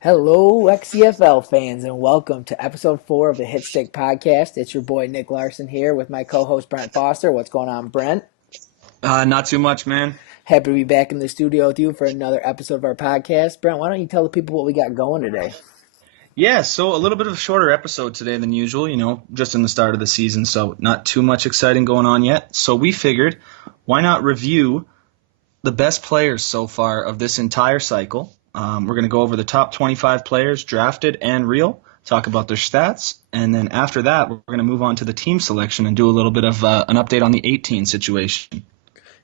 Hello, XCFL fans, and welcome to episode 4 of the Hitstick podcast. It's your boy Nick Larson here with my co-host Brent Foster. What's going on, Brent? Not too much, man. Happy to be back in the studio with you for another episode of our podcast. Brent, why don't you tell the people what we got going today? Yeah, so a little bit of a shorter episode today than usual, just in the start of the season, so not too much exciting going on yet. So we figured, why not review the best players so far of this entire cycle? We're going to go over the top 25 players, drafted and real, talk about their stats, and then after that, we're going to move on to the team selection and do a little bit of an update on the 18 situation.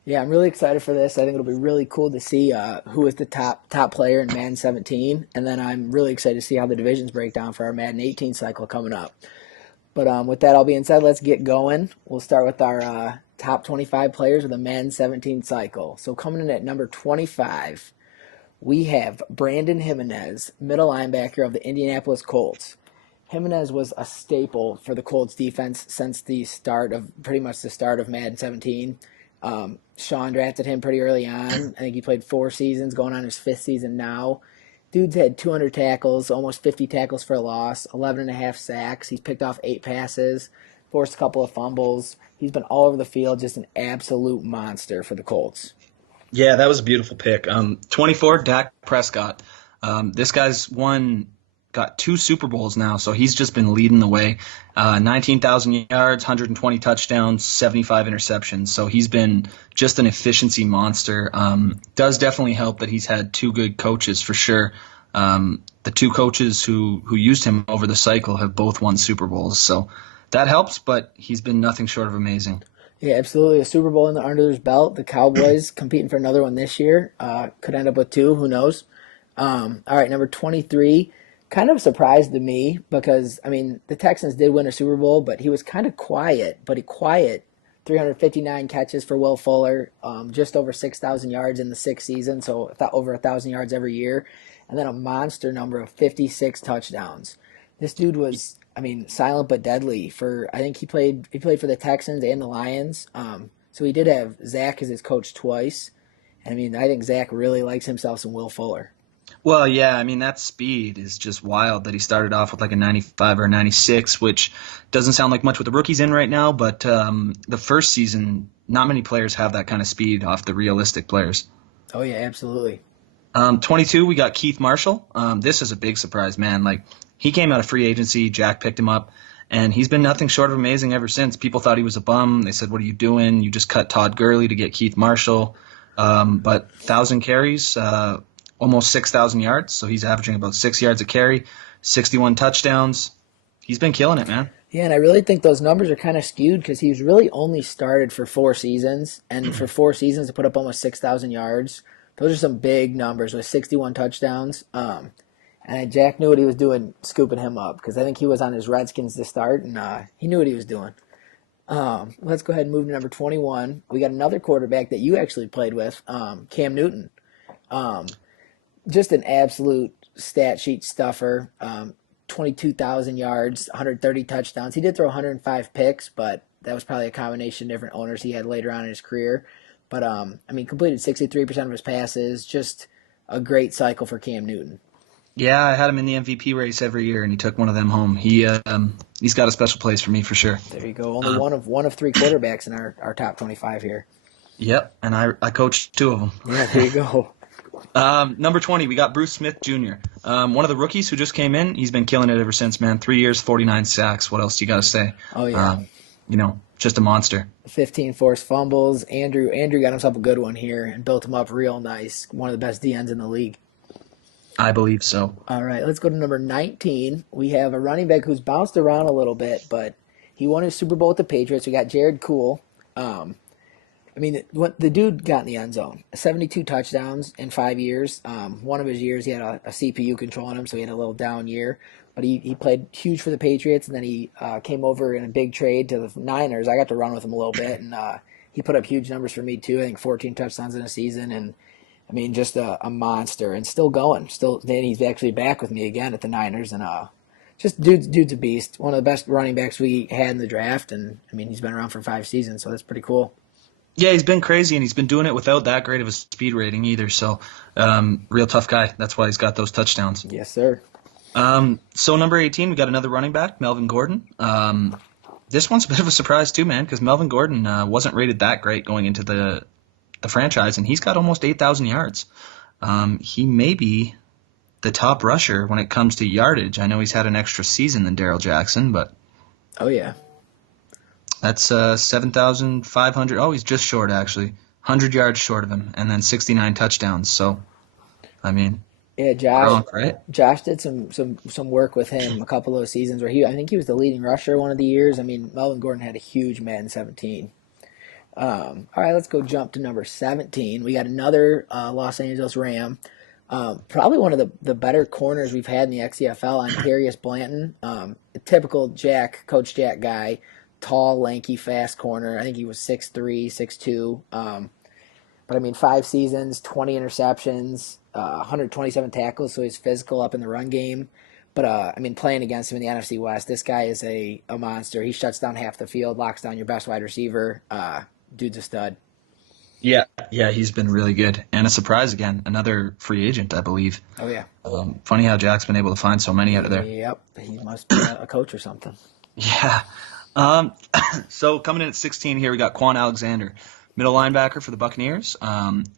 Yeah, I'm really excited for this. I think it'll be really cool to see who is the top player in Madden 17, and then I'm really excited to see how the divisions break down for our Madden 18 cycle coming up. But with that all being said, let's get going. We'll start with our top 25 players of the Madden 17 cycle. So coming in at number 25, we have Brandon Jimenez, middle linebacker of the Indianapolis Colts. Jimenez was a staple for the Colts defense since the start of Madden 17. Sean drafted him pretty early on. I think he played 4 seasons, going on his 5th season now. Dude's had 200 tackles, almost 50 tackles for a loss, 11.5 sacks. He's picked off 8 passes, forced a couple of fumbles. He's been all over the field, just an absolute monster for the Colts. Yeah, that was a beautiful pick. 24, Dak Prescott. This guy's got 2 Super Bowls now, so he's just been leading the way. 19,000 yards, 120 touchdowns, 75 interceptions. So he's been just an efficiency monster. Does definitely help that he's had 2 good coaches for sure. The 2 coaches who used him over the cycle have both won Super Bowls, so that helps, but he's been nothing short of amazing. Yeah, absolutely. A Super Bowl under his belt. The Cowboys competing for another one this year. Could end up with 2. Who knows? All right, number 23. Kind of a surprise to me because, the Texans did win a Super Bowl, but he was kind of quiet. 359 catches for Will Fuller, just over 6,000 yards in the 6th season, so over 1,000 yards every year, and then a monster number of 56 touchdowns. This dude was, silent but deadly. I think he played for the Texans and the Lions. So he did have Zach as his coach twice. I think Zach really likes himself some Will Fuller. Well, yeah, that speed is just wild that he started off with like a 95 or a 96, which doesn't sound like much with the rookies in right now, but the first season, not many players have that kind of speed off the realistic players. Oh, yeah, absolutely. 22, we got Keith Marshall. This is a big surprise, man. He came out of free agency, Jack picked him up, and he's been nothing short of amazing ever since. People thought he was a bum. They said, what are you doing? You just cut Todd Gurley to get Keith Marshall. But 1,000 carries, almost 6,000 yards, so he's averaging about 6 yards a carry, 61 touchdowns. He's been killing it, man. Yeah, and I really think those numbers are kind of skewed because he was really only started for 4 seasons, and for 4 seasons to put up almost 6,000 yards, those are some big numbers with 61 touchdowns. And Jack knew what he was doing, scooping him up, because I think he was on his Redskins to start, and he knew what he was doing. Let's go ahead and move to number 21. We got another quarterback that you actually played with, Cam Newton. Just an absolute stat sheet stuffer. 22,000 yards, 130 touchdowns. He did throw 105 picks, but that was probably a combination of different owners he had later on in his career. But, completed 63% of his passes. Just a great cycle for Cam Newton. Yeah, I had him in the MVP race every year, and he took one of them home. He's got a special place for me for sure. There you go. Only one of 3 quarterbacks in our top 25 here. Yep, and I coached 2 of them. Yeah, there you go. Number 20, we got Bruce Smith Jr., one of the rookies who just came in. He's been killing it ever since, man. 3 years, 49 sacks. What else do you got to say? Oh, yeah. Just a monster. 15 forced fumbles. Andrew got himself a good one here and built him up real nice. One of the best DNs in the league. I believe so. All right, let's go to number 19. We have a running back who's bounced around a little bit, but he won his Super Bowl with the Patriots. We got Jared Cool. Um, I mean, what the dude got in the end zone, 72 touchdowns in 5 years. One of his years, he had a CPU controlling him, so he had a little down year. But he played huge for the Patriots, and then he came over in a big trade to the Niners. I got to run with him a little bit, and he put up huge numbers for me too. I think 14 touchdowns in a season, and I mean, just a monster, and still going. Still, then he's actually back with me again at the Niners, and just dude's a beast. One of the best running backs we had in the draft, and I mean, he's been around for 5 seasons, so that's pretty cool. Yeah, he's been crazy, and he's been doing it without that great of a speed rating either. So, real tough guy. That's why he's got those touchdowns. Yes, sir. So number 18, we got another running back, Melvin Gordon. This one's a bit of a surprise too, man, because Melvin Gordon wasn't rated that great going into the franchise, and he's got almost 8,000 yards. He may be the top rusher when it comes to yardage. I know he's had an extra season than Darrell Jackson, but Oh yeah, that's 7,500. Oh, he's just short, actually. 100 yards short of him, and then 69 touchdowns. So, I mean, yeah. Gronk, right? Josh did some work with him a couple of those seasons where I think he was the leading rusher one of the years. I mean, Melvin Gordon had a huge Madden 17. All right, let's go jump to number 17. We got another Los Angeles Ram. Probably one of the better corners we've had in the XCFL, Ontarius Blanton. A typical Coach Jack guy, tall, lanky, fast corner. I think he was 6'3", 6'2". But I mean, 5 seasons, 20 interceptions, 127 tackles, so he's physical up in the run game. But I mean, playing against him in the NFC West, this guy is a monster. He shuts down half the field, locks down your best wide receiver. Dude's a stud. Yeah, yeah, he's been really good. And a surprise again, another free agent, I believe. Oh yeah. Funny how Jack's been able to find so many out of there. Yep, he must be a coach or something. Yeah. So coming in at 16 here, we got Quan Alexander, middle linebacker for the Buccaneers.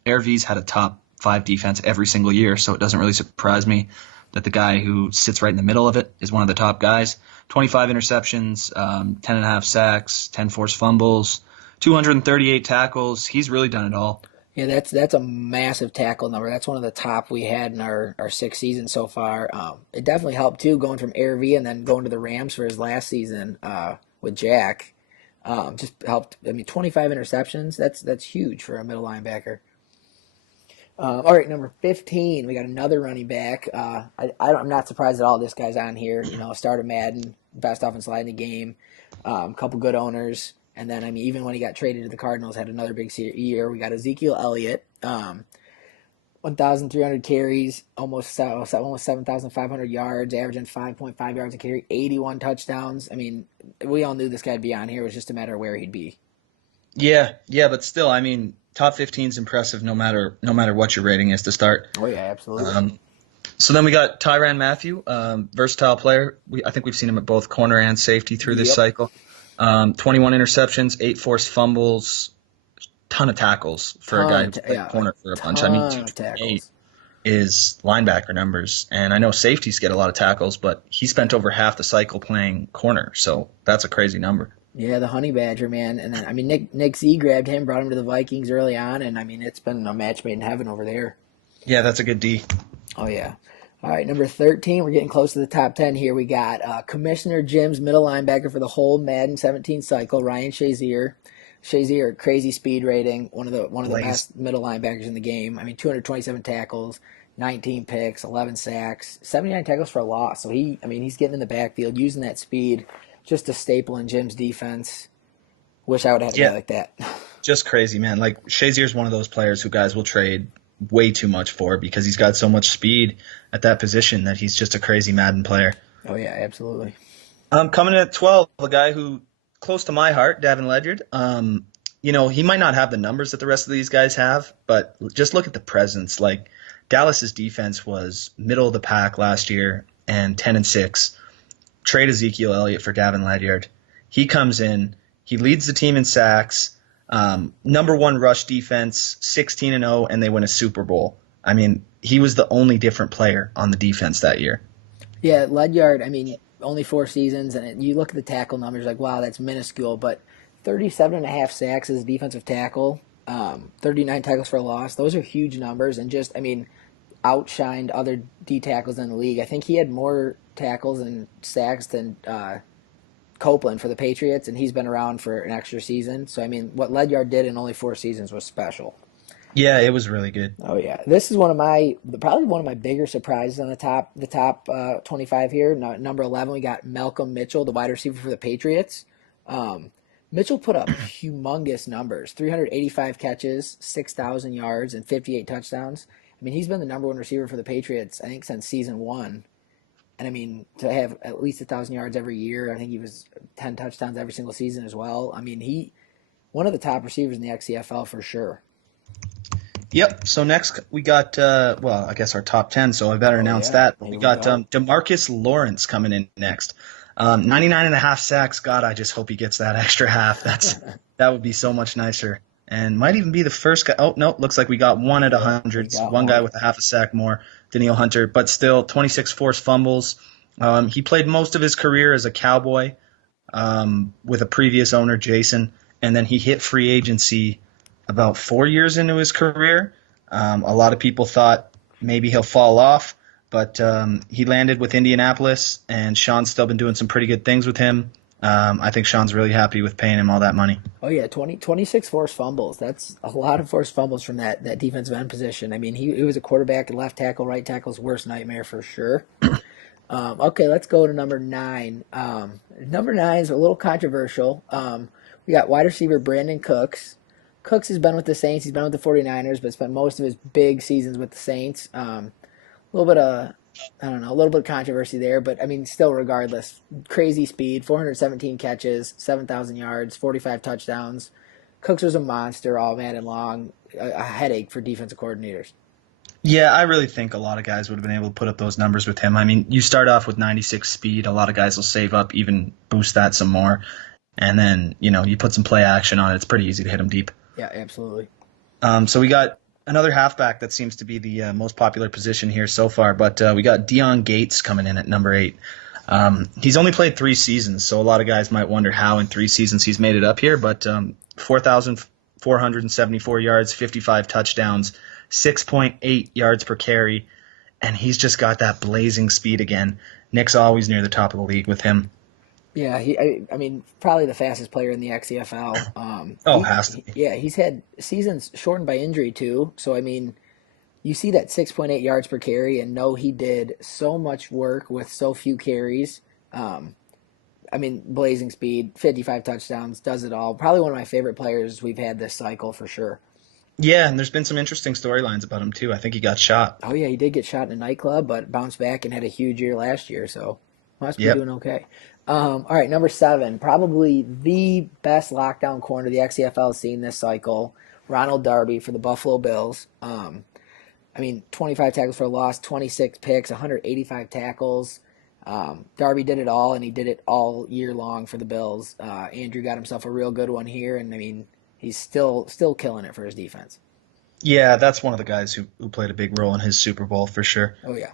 Air V's had a top 5 defense every single year, so it doesn't really surprise me that the guy who sits right in the middle of it is one of the top guys. 25 interceptions, 10 and a half sacks, 10 forced fumbles, 238 tackles. He's really done it all. Yeah, that's a massive tackle number. That's one of the top we had in our 6 seasons so far. It definitely helped too, going from Air V and then going to the Rams for his last season with Jack. Just helped. I mean, 25 interceptions. That's huge for a middle linebacker. All right, number 15, we got another running back. I'm not surprised at all this guy's on here. You know, started Madden, best offensive line in the game, couple good owners. And then, I mean, even when he got traded to the Cardinals, had another big year. We got Ezekiel Elliott, 1,300 carries, almost 7,500 yards, averaging 5.5 yards a carry, 81 touchdowns. I mean, we all knew this guy'd be on here. It was just a matter of where he'd be. Yeah, but still, I mean, top 15 is impressive no matter what your rating is to start. Oh, yeah, absolutely. So then we got Tyrann Mathieu, versatile player. I think we've seen him at both corner and safety through this cycle. 21 interceptions, 8 forced fumbles, ton of tackles for a guy who played corner for a bunch. I mean, 228 is linebacker numbers, and I know safeties get a lot of tackles, but he spent over half the cycle playing corner, so that's a crazy number. Yeah, the Honey Badger, man. And then, I mean, Nick Z grabbed him, brought him to the Vikings early on, and I mean, it's been a match made in heaven over there. Yeah, that's a good D. Oh, yeah. All right, number 13, we're getting close to the top 10 here. We got Commissioner Jim's middle linebacker for the whole Madden 17 cycle, Ryan Shazier. Shazier, crazy speed rating, one of the best middle linebackers in the game. I mean, 227 tackles, 19 picks, 11 sacks, 79 tackles for a loss. So he's getting in the backfield, using that speed, just a staple in Jim's defense. Wish I would have had a guy like that. Just crazy, man. Like, Shazier's one of those players who guys will trade way too much for because he's got so much speed at that position that he's just a crazy Madden player. Oh, yeah, absolutely. Coming in at 12, a guy who close to my heart, Davin Ledyard. He might not have the numbers that the rest of these guys have, but just look at the presence. Like, Dallas's defense was middle of the pack last year and 10-6. Trade Ezekiel Elliott for Davin Ledyard. He comes in, he leads the team in sacks. Number 1 rush defense, 16-0, and they win a Super Bowl. I mean, he was the only different player on the defense that year. Yeah, Ledyard, I mean, only 4 seasons, and you look at the tackle numbers, like, wow, that's minuscule, but 37.5 sacks as a defensive tackle, 39 tackles for a loss. Those are huge numbers, and just, I mean, outshined other D tackles in the league. I think he had more tackles and sacks than Copeland for the Patriots, and he's been around for an extra season. So I mean, what Ledyard did in only 4 seasons was special. Yeah, it was really good. Oh yeah, this is probably one of my bigger surprises on the top 25 here. Number 11, we got Malcolm Mitchell, the wide receiver for the Patriots. Um, Mitchell put up humongous numbers: 385 catches, 6,000 yards, and 58 touchdowns. I mean, he's been the number one receiver for the Patriots, I think, since season one. And I mean, to have at least 1,000 yards every year, I think he was 10 touchdowns every single season as well. I mean, he one of the top receivers in the XCFL for sure. Yep. So next we got, I guess our top 10, so I better announce Yeah, that. But we here we got go. Demarcus Lawrence coming in next. 99 and a half sacks. God, I just hope he gets that extra half. That would be so much nicer. And might even be the first guy. Oh, no, looks like we got one at We 100. got One guy one. with a half a sack more, Daniil Hunter. But still, 26 forced fumbles. He played most of his career as a Cowboy with a previous owner, Jason. And then he hit free agency about 4 years into his career. A lot of people thought maybe he'll fall off, but he landed with Indianapolis, and Sean's still been doing some pretty good things with him. I think Sean's really happy with paying him all that money. Oh yeah, 26 forced fumbles. That's a lot of forced fumbles from that defensive end position. I mean, he was a quarterback and left tackle, right tackle's worst nightmare for sure. Okay, let's go to number 9. Number 9 is a little controversial. We got wide receiver Brandon Cooks. Cooks has been with the Saints. He's been with the 49ers, but spent most of his big seasons with the Saints. A little bit of, I don't know, a little bit of controversy there, but I mean, still, regardless, crazy speed, 417 catches, 7,000 yards, 45 touchdowns. Cooks was a monster all Madden long, a headache for defensive coordinators. Yeah, I really think a lot of guys would have been able to put up those numbers with him. I mean, you start off with 96 speed. A lot of guys will save up, even boost that some more. And then, you put some play action on it. It's pretty easy to hit him deep. Yeah, absolutely. So we got another halfback that seems to be the most popular position here so far, but we got Deion Gates coming in at number 8. He's only played 3 seasons, so a lot of guys might wonder how in 3 seasons he's made it up here, but 4,474 yards, 55 touchdowns, 6.8 yards per carry, and he's just got that blazing speed again. Nick's always near the top of the league with him. Yeah, I mean, probably the fastest player in the XCFL. Has to be. Yeah, he's had seasons shortened by injury too. So I mean, you see that 6.8 yards per carry, and know he did so much work with so few carries. I mean, blazing speed, 55 touchdowns, does it all. Probably one of my favorite players we've had this cycle for sure. Yeah, and there's been some interesting storylines about him too. I think he got shot. Oh yeah, he did get shot in a nightclub, but bounced back and had a huge year last year. So must be Yep. doing okay. All right, number 7, probably the best lockdown corner the XCFL has seen this cycle, Ronald Darby for the Buffalo Bills. I mean, 25 tackles for a loss, 26 picks, 185 tackles. Darby did it all, and he did it all year long for the Bills. Andrew got himself a real good one here, and I mean, he's still killing it for his defense. Yeah, that's one of the guys who played a big role in his Super Bowl for sure. Oh yeah.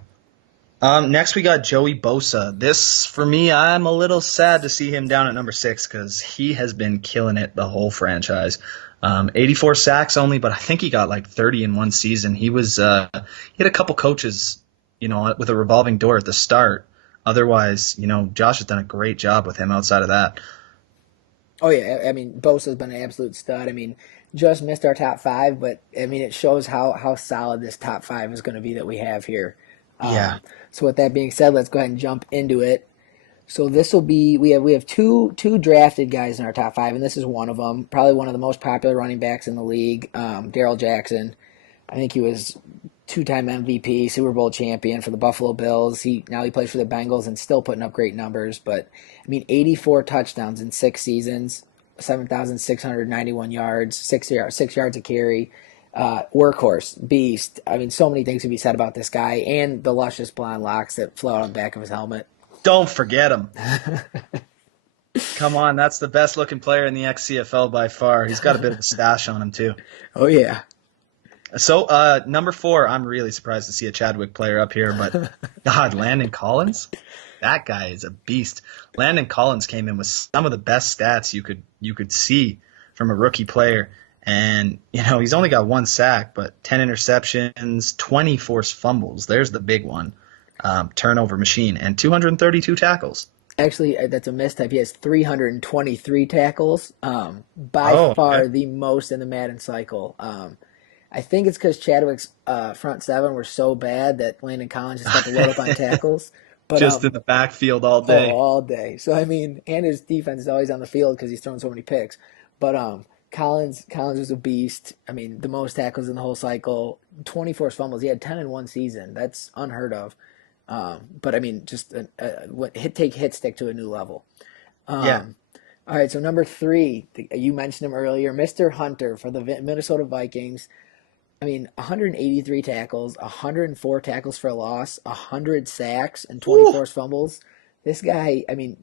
Next, we got Joey Bosa. This, for me, I'm a little sad to see him down at number 6 because he has been killing it the whole franchise. 84 sacks only, but I think he got like 30 in one season. He had a couple coaches, with a revolving door at the start. Otherwise, Josh has done a great job with him outside of that. Oh yeah, I mean, Bosa's been an absolute stud. I mean, just missed our top 5, but I mean, it shows how solid this top 5 is going to be that we have here. Yeah. So with that being said, let's go ahead and jump into it. So this will be we have two drafted guys in our top 5, and this is one of them. Probably one of the most popular running backs in the league, Darrell Jackson. I think he was 2-time MVP, Super Bowl champion for the Buffalo Bills. Now he plays for the Bengals and still putting up great numbers. But I mean, 84 touchdowns in 6 seasons, 7,691 yards, 6 yards a carry. Workhorse, beast. I mean, so many things to be said about this guy, and the luscious blonde locks that float on the back of his helmet. Don't forget him. Come on, that's the best looking player in the XCFL by far. He's got a bit of a stash on him too. Oh yeah. So number 4, I'm really surprised to see a Chadwick player up here, but God, Landon Collins, that guy is a beast. Landon Collins came in with some of the best stats you could see from a rookie player. And, he's only got one sack, but 10 interceptions, 20 forced fumbles. There's the big one. Turnover machine, and 232 tackles. Actually, that's a mistype. He has 323 tackles, by Oh, okay. far the most in the Madden cycle. I think it's because Chadwick's front seven were so bad that Landon Collins just got to load up on tackles. But Just in the backfield all oh, day. all day. So I mean, and his defense is always on the field because he's thrown so many picks. But Collins was a beast. I mean, the most tackles in the whole cycle, 20 forced fumbles. He had 10 in one season. That's unheard of. But I mean, just take Hitstick to a new level. Yeah. Um, all right, so number three, you mentioned him earlier, Mr. Hunter for the Minnesota Vikings. I mean, 183 tackles, 104 tackles for a loss, 100 sacks, and 20 Woo. forced fumbles. This guy, I mean,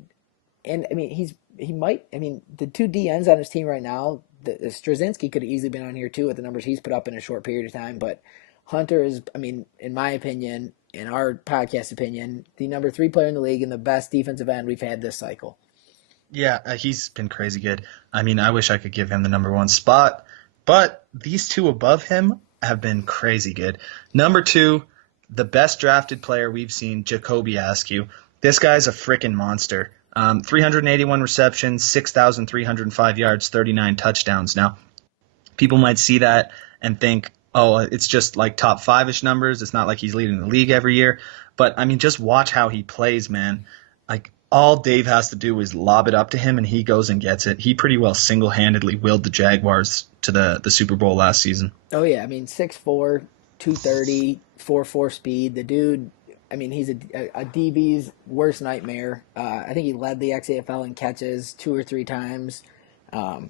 and I mean, he might. I mean, the two DNs on his team right now, the Straczynski could have easily been on here too with the numbers he's put up in a short period of time. But Hunter is, I mean, in my opinion, in our podcast opinion, the number three player in the league and the best defensive end we've had this cycle. Yeah, he's been crazy good. I mean, I wish I could give him the number one spot, but these two above him have been crazy good. Number two, the best drafted player we've seen, Jacoby Askew. This guy's a freaking monster. 381 receptions, 6,305 yards, 39 touchdowns. Now, people might see that and think, oh, it's just like top five-ish numbers. It's not like he's leading the league every year. But, I mean, just watch how he plays, man. Like, all Dave has to do is lob it up to him, and he goes and gets it. He pretty well single-handedly willed the Jaguars to the Super Bowl last season. Oh yeah, I mean 6'4", 230, 4.4 speed. The dude, I mean he's a DB's worst nightmare. I think he led the XCFL in catches two or three times.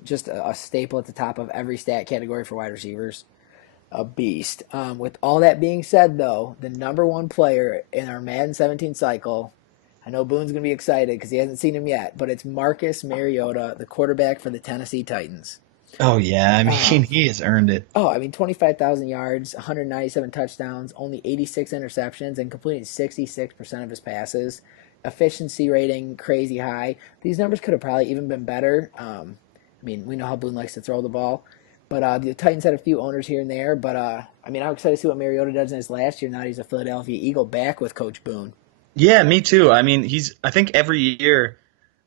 Just a staple at the top of every stat category for wide receivers. A beast. With all that being said, though, the number one player in our Madden 17 cycle, I know Boone's going to be excited because he hasn't seen him yet, but it's Marcus Mariota, the quarterback for the Tennessee Titans. Oh, yeah. I mean, Um, he has earned it. Oh, I mean, 25,000 yards, 197 touchdowns, only 86 interceptions, and completing 66% of his passes. Efficiency rating, crazy high. These numbers could have probably even been better. I mean, we know how Boone likes to throw the ball. But the Titans had a few owners here and there. But, I mean, I'm excited to see what Mariota does in his last year. Now he's a Philadelphia Eagle back with Coach Boone. Yeah, me too. I mean, I think every year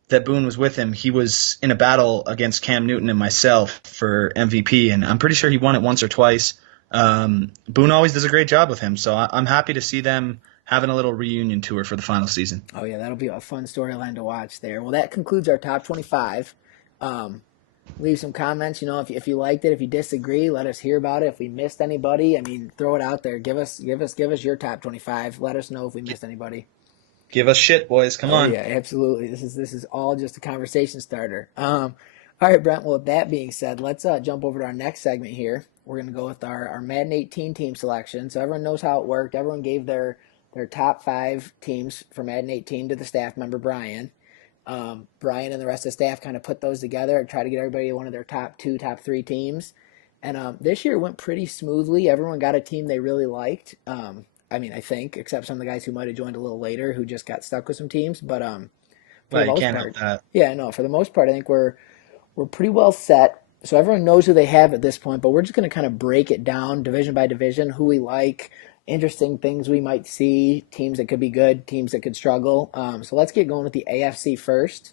that Boone was with him, he was in a battle against Cam Newton and myself for MVP, and I'm pretty sure he won it once or twice. Boone always does a great job with him, so I'm happy to see them having a little reunion tour for the final season. Oh, yeah, that'll be a fun storyline to watch there. Well, that concludes our top 25. Um, Leave some comments. If you liked it, if you disagree, let us hear about it. If we missed anybody, I mean, throw it out there. Give us your top 25. Let us know if we missed anybody. Give us shit, boys. Come Oh on. yeah, absolutely. This is all just a conversation starter. All right, Brent. Well, with that being said, let's jump over to our next segment here. We're gonna go with our Madden 18 team selection. So everyone knows how it worked. Everyone gave their top five teams for Madden 18 to the staff member Brian. Brian and the rest of the staff kind of put those together and try to get everybody to one of their top two, top three teams. And this year went pretty smoothly. Everyone got a team they really liked. I mean, I think, except some of the guys who might have joined a little later who just got stuck with some teams. But for the Well, you most can't help part, that. yeah, no, for the most part, I think we're pretty well set. So everyone knows who they have at this point. But we're just going to kind of break it down division by division, who we like, interesting things we might see, teams that could be good, teams that could struggle. So let's get going with the AFC first.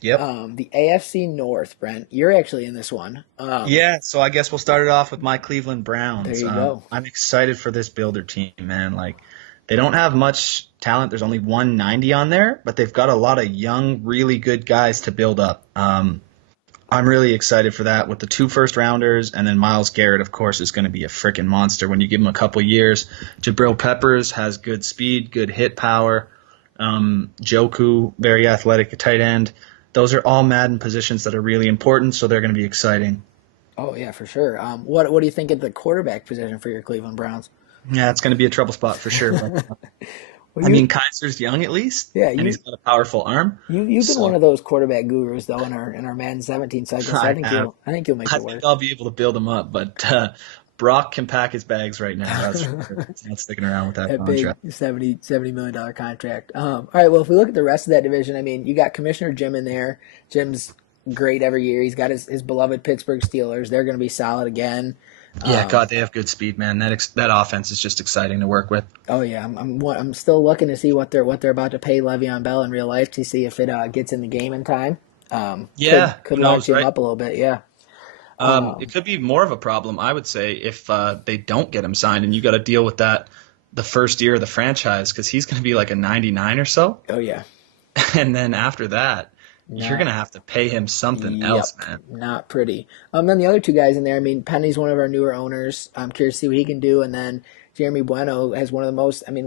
Yep. The AFC North, Brent, you're actually in this one. Yeah, so I guess we'll start it off with my Cleveland There Browns. you go. I'm excited for this builder team, man. Like, they don't have much talent. There's only 190 on there, but they've got a lot of young, really good guys to build up. I'm really excited for that with the two first rounders, and then Myles Garrett, of course, is going to be a freaking monster when you give him a couple years. Jabril Peppers has good speed, good hit power. Joku, very athletic at tight end. Those are all Madden positions that are really important, so they're going to be exciting. Oh yeah, for sure. What do you think of the quarterback position for your Cleveland Browns? Yeah, it's going to be a trouble spot for sure. But Well, I mean, Kaiser's young at least, yeah, and he's got a powerful arm. you've been one So of those quarterback gurus though in our Madden 17 cycle. So I I think have. you'll make I it think work. I'll be able to build him up, but Brock can pack his bags right now. That's for sure. He's not sticking around with that That big contract. 70 million dollar contract. All right, well, if we look at the rest of that division, I mean, you got Commissioner Jim in there. Jim's great every year. He's got his beloved Pittsburgh Steelers. They're going to be solid again. Yeah, Um, God, they have good speed, man. That offense is just exciting to work with. oh yeah, I'm still looking to see what they're about to pay Le'Veon Bell in real life to see if it gets in the game in time. Could Yeah, could who lock knows, him right? up a little bit. Yeah. It could be more of a problem, I would say, if they don't get him signed, and you got to deal with that the first year of the franchise because he's going to be like a 99 or so, Oh yeah. and then after that, you're going Not. to have to pay him something else, Yep. man. Not pretty. Then the other two guys in there. I mean, Penny's one of our newer owners. I'm curious to see what he can do, and then Jeremy Bueno has one of the most. I mean,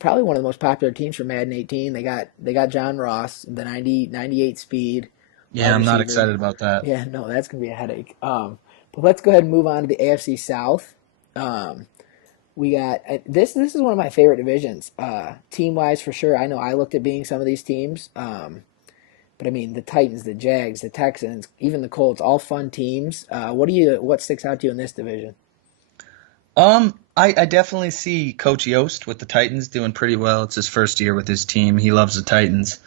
probably one of the most popular teams for Madden 18. They got John Ross, the 98 speed Yeah, wide I'm not receiver. excited about that. Yeah, no, that's gonna be a headache. But let's go ahead and move on to the AFC South. Um, we got this. This is one of my favorite divisions, team wise for sure. I know I looked at being some of these teams, but I mean the Titans, the Jags, the Texans, even the Colts, all fun teams. What sticks out to you in this division? I definitely see Coach Yost with the Titans doing pretty well. It's his first year with his team. He loves the Titans.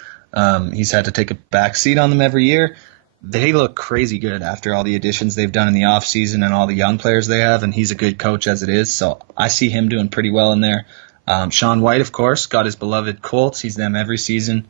He's had to take a back seat on them every year. They look crazy good after all the additions they've done in the offseason and all the young players they have, and he's a good coach as it is. So I see him doing pretty well in there. Sean White, of course, got his beloved Colts. He's them every season.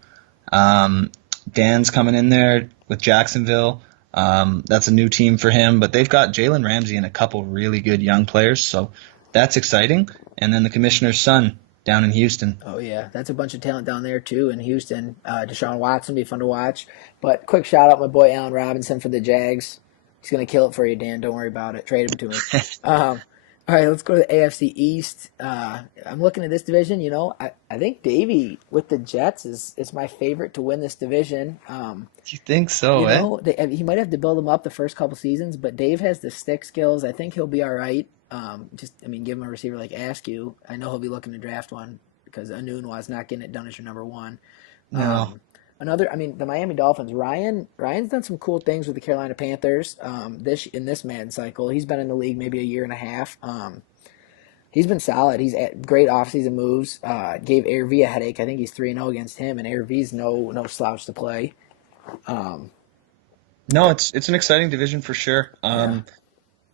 Dan's coming in there with Jacksonville. That's a new team for him, but they've got Jalen Ramsey and a couple really good young players, so that's exciting. And then the commissioner's son down in Houston. Oh yeah, that's a bunch of talent down there too in Houston. Deshaun Watson be fun to watch. But quick shout out my boy Allen Robinson for the Jags. He's gonna kill it for you, Dan. Don't worry about it. Trade him to me. All right, let's go to the AFC East. I'm looking at this division. I think Davey with the Jets is my favorite to win this division. Do you think so, eh? He might have to build him up the first couple seasons, but Dave has the stick skills. I think he'll be all right. Give him a receiver like Askew. I know he'll be looking to draft one because Anunwa's not getting it done as your number one. No. The Miami Dolphins. Ryan's done some cool things with the Carolina Panthers. In this Madden cycle, he's been in the league maybe a year and a half. He's been solid. He's at great offseason moves. Gave ARV a headache. I think he's 3-0 against him, and ARV's no slouch to play. No, it's an exciting division for sure. Yeah.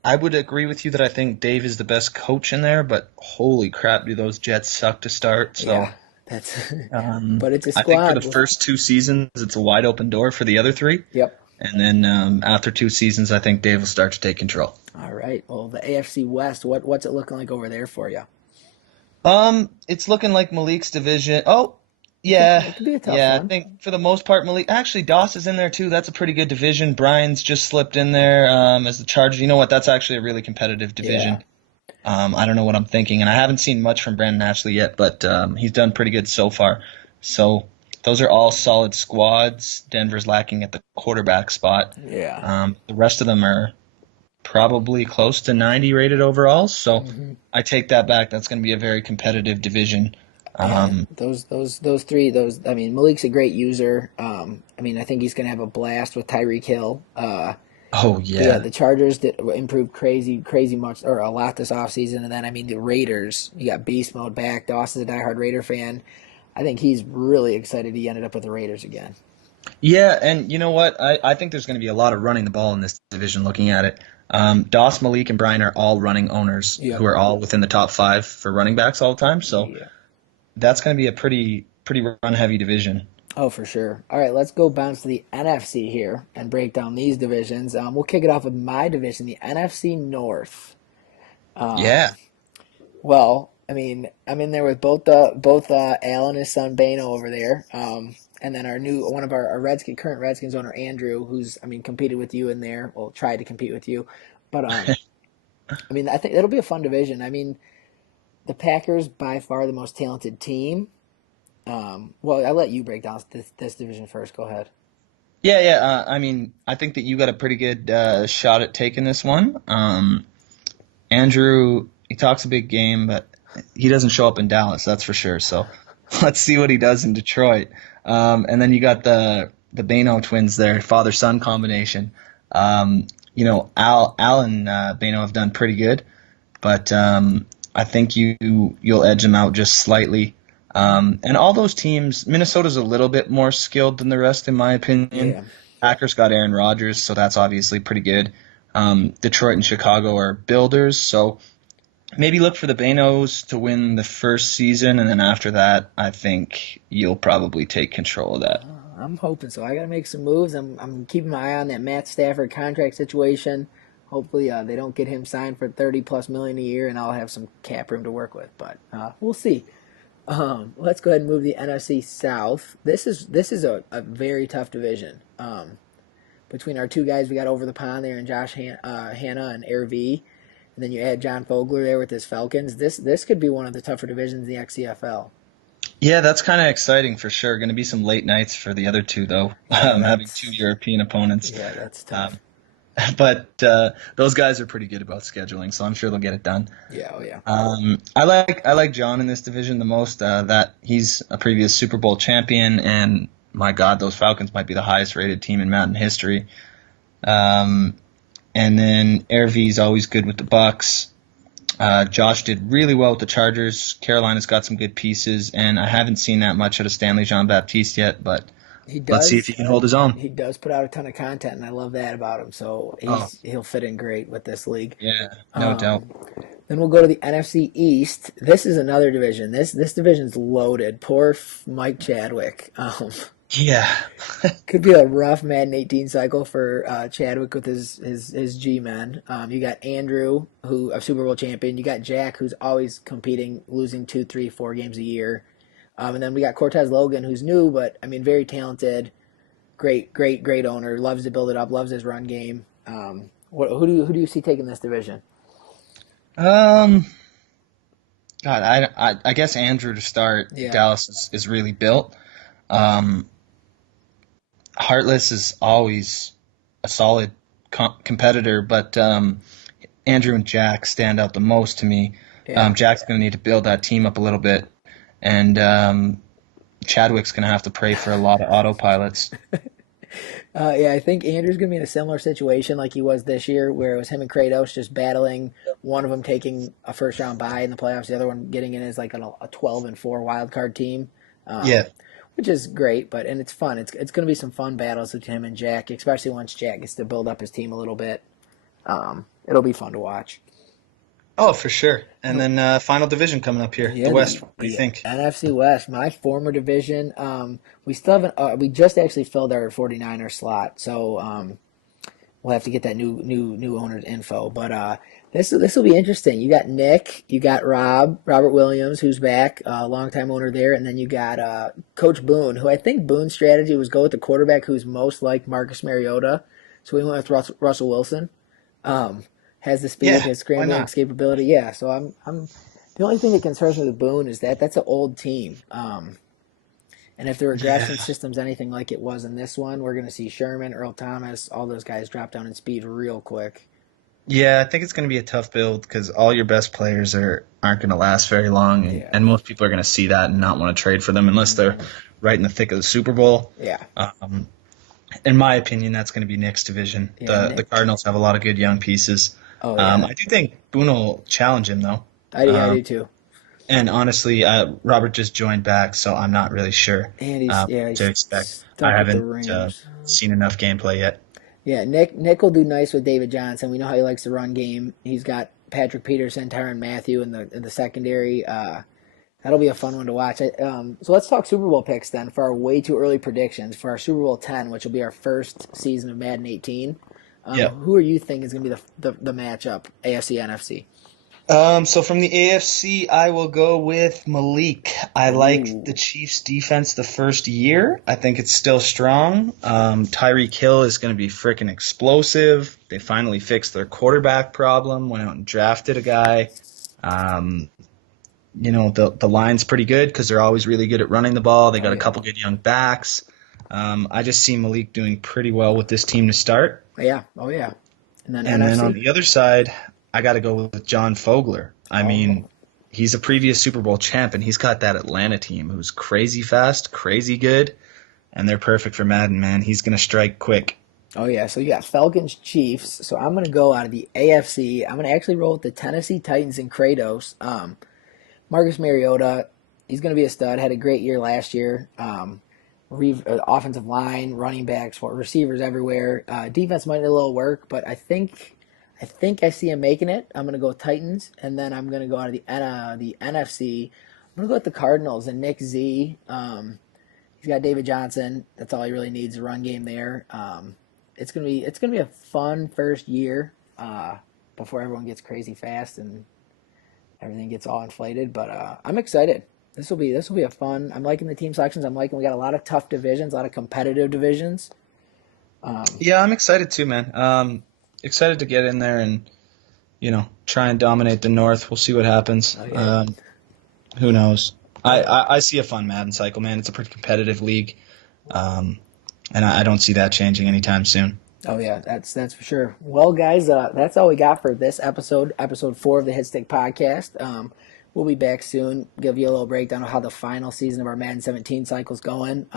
I would agree with you that I think Dave is the best coach in there, but holy crap, do those Jets suck to start. So Yeah, that's. But it's a I think for squad. the first two seasons, it's a wide open door for the other three. Yep. And then after two seasons, I think Dave will start to take control. All right. Well, the AFC West. What's it looking like over there for you? It's looking like Malik's division. Oh, yeah, It could be a tough yeah. I one. think for the most part, Malik. Actually, Doss is in there too. That's a pretty good division. Brian's just slipped in there as the Chargers. You know what? That's actually a really competitive Yeah. division. I don't know what I'm thinking, and I haven't seen much from Brandon Ashley yet, but he's done pretty good so far. So those are all solid squads. Denver's lacking at the quarterback spot. Yeah. The rest of them are probably close to 90 rated overall. So I take that back. That's going to be a very competitive division. Yeah, those three. Malik's a great user. I think he's gonna have a blast with Tyreek Hill. Oh But yeah, yeah, the Chargers did improve crazy much or a lot this offseason. And then the Raiders, you got beast mode back. Dawson's a diehard Raider fan. I think he's really excited he ended up with the Raiders again. yeah, and you know what? I think there's going to be a lot of running the ball in this division. Looking at it, Doss, Malik, and Brian are all running owners Yep. who are all within the top five for running backs all the time. So Yeah. that's going to be a pretty run heavy division. Oh, for sure. All right, let's go bounce to the NFC here and break down these divisions. We'll kick it off with my division, the NFC North. Yeah, Well, I'm in there with both Al and his son Bano over there, and then one of our current Redskins owner Andrew, who's competed with you in there. Well, tried to compete with you, but I think it'll be a fun division. The Packers by far the most talented team. Well, I'll let you break down this division first. Go ahead. yeah. I think that you got a pretty good shot at taking this one. Andrew, he talks a big game, but he doesn't show up in Dallas, that's for sure. So let's see what he does in Detroit. And then you got the Bano twins there, father-son combination. Al and Bano have done pretty good, but I think you'll edge them out just slightly. And all those teams, Minnesota's a little bit more skilled than the rest, in my opinion. Yeah. Packers got Aaron Rodgers, so that's obviously pretty good. Detroit and Chicago are builders, so maybe look for the Banos to win the first season, and then after that, I think you'll probably take control of that. I'm hoping so. I got to make some moves. I'm keeping my eye on that Matt Stafford contract situation. Hopefully, they don't get him signed for 30 plus million a year, and I'll have some cap room to work with. But we'll see. Let's go ahead and move the NFC South. This is a very tough division. Between our two guys we got over the pond there, and Josh Hanna and Air V, and then you add John Fogler there with his Falcons. This could be one of the tougher divisions in the XCFL. Yeah, that's kind of exciting for sure. Going to be some late nights for the other two, though, Yeah, having two European opponents. yeah, that's Um, tough. but those guys are pretty good about scheduling, so I'm sure they'll get it done. Yeah, oh yeah. I like John in this division the most. That he's a previous Super Bowl champion, and my God, those Falcons might be the highest rated team in Madden history. Um, and then Air V's always good with the Bucks. Josh did really well with the Chargers. Carolina's got some good pieces, and I haven't seen that much out of Stanley Jean-Baptiste yet, but He let's see if he does can hold his own. he does put out a ton of content, and I love that about him. So Oh, he'll fit in great with this league. yeah, no doubt. Um, then we'll go to the NFC East. This is another division. This division's loaded. Poor Mike Chadwick. Yeah. Could be a rough Madden 18 cycle for Chadwick with his G-men. You got Andrew, who a Super Bowl champion. You got Jack, who's always competing, losing 2, 3, 4 games a year. And then we got Cortez Logan, who's new, but I mean, very talented, great owner. Loves to build it up. Loves his run game. Who do you see taking this division? Um, God, I guess Andrew to start. Yeah, Dallas is really built. Um, Heartless is always a solid competitor, but Andrew and Jack stand out the most to me. yeah. Jack's going to need to build that team up a little bit, and Chadwick's going to have to pray for a lot of autopilots. Yeah, I think Andrew's going to be in a similar situation like he was this year, where it was him and Kratos just battling. One of them taking a first round bye in the playoffs, the other one getting in as like a 12-4 wild card team, Yeah, which is great. And it's fun. It's going to be some fun battles with him and Jack, especially once Jack gets to build up his team a little bit. It'll be fun to watch. oh, for sure. And then final division coming up here, the Yeah, West. What do you the think? NFC West, my former division. We still haven't. We just actually filled our 49er slot, so we'll have to get that new owner's info. But this will be interesting. You got Nick, you got Robert Williams, who's back, longtime owner there, and then you got Coach Boone, who I think Boone's strategy was go with the quarterback who's most like Marcus Mariota. So we went with Russell Wilson. Um, has the speed, Yeah, has why scrambling, not? escapability. Yeah, so I'm the only thing that concerns me with Boone is that that's an old team. And if the regression Yeah. system's anything like it was in this one, we're going to see Sherman, Earl Thomas, all those guys drop down in speed real quick. Yeah, I think it's going to be a tough build because all your best players aren't going to last very long, Yeah. and most people are going to see that and not want to trade for them unless they're right in the thick of the Super Bowl. Yeah. Um, in my opinion, that's going to be Nick's division. Yeah, The Nick. Cardinals have a lot of good young pieces. Oh, yeah. I do think Boone will challenge him though, I um, do too. and honestly, Robert just joined back, so I'm not really sure And what to he's expect. I stuck with the haven't Rams. seen enough gameplay yet. Yeah, Nick will do nice with David Johnson. We know how he likes the run game. He's got Patrick Peterson, Tyrann Mathieu in the secondary. That'll be a fun one to watch. So let's talk Super Bowl picks then for our way too early predictions for our Super Bowl 10, which will be our first season of Madden 18. Yeah. Who are you thinking is going to be the matchup, AFC, NFC? So from the AFC, I will go with Malik. I like the Ooh, Chiefs' defense the first year. I think it's still strong. Tyreek Hill is going to be freaking explosive. They finally fixed their quarterback problem. Went out and drafted a guy. Um, the line's pretty good because they're always really good at running the ball. They oh got a yeah, couple good young backs. I just see Malik doing pretty well with this team to start. yeah, oh yeah. And then And then on NFC. the other side, I got to go with John Fogler. I Oh, mean, he's a previous Super Bowl champ, and he's got that Atlanta team who's crazy fast, crazy good, and they're perfect for Madden, man. He's going to strike quick. oh yeah. So you got Falcons, Chiefs. So I'm going to go out of the AFC. I'm going to actually roll with the Tennessee Titans and Kratos. Marcus Mariota, he's going to be a stud. Had a great year last year. offensive line, running backs, receivers everywhere. Defense might need a little work, but I see him making it. I'm gonna go with Titans, and then I'm gonna go out of the NFC. I'm gonna go with the Cardinals and Nick Z. He's got David Johnson. That's all he really needs, a run game there. It's gonna be a fun first year before everyone gets crazy fast and everything gets all inflated. But I'm excited. This will be a fun. I'm liking the team selections. We got a lot of tough divisions, a lot of competitive divisions. Yeah, I'm excited too, man. Excited to get in there and try and dominate the North. We'll see what happens. Oh, yeah. Who knows? I see a fun Madden cycle, man. It's a pretty competitive league, and I don't see that changing anytime soon. Oh yeah, that's for sure. Well, guys, that's all we got for this episode 4 of the Hitstick podcast. We'll be back soon. Give you a little breakdown of how the final season of our Madden 17 cycle is going.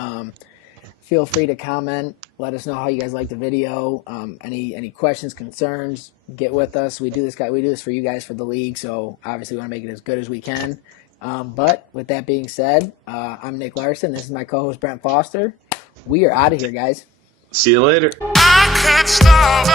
Feel free to comment. Let us know how you guys like the video. Any questions, concerns, get with us. We do this for you guys for the league, so obviously we want to make it as good as we can. But with that being said, I'm Nick Larson. This is my co-host Brent Foster. We are out of here, guys. See you later. I can't stop.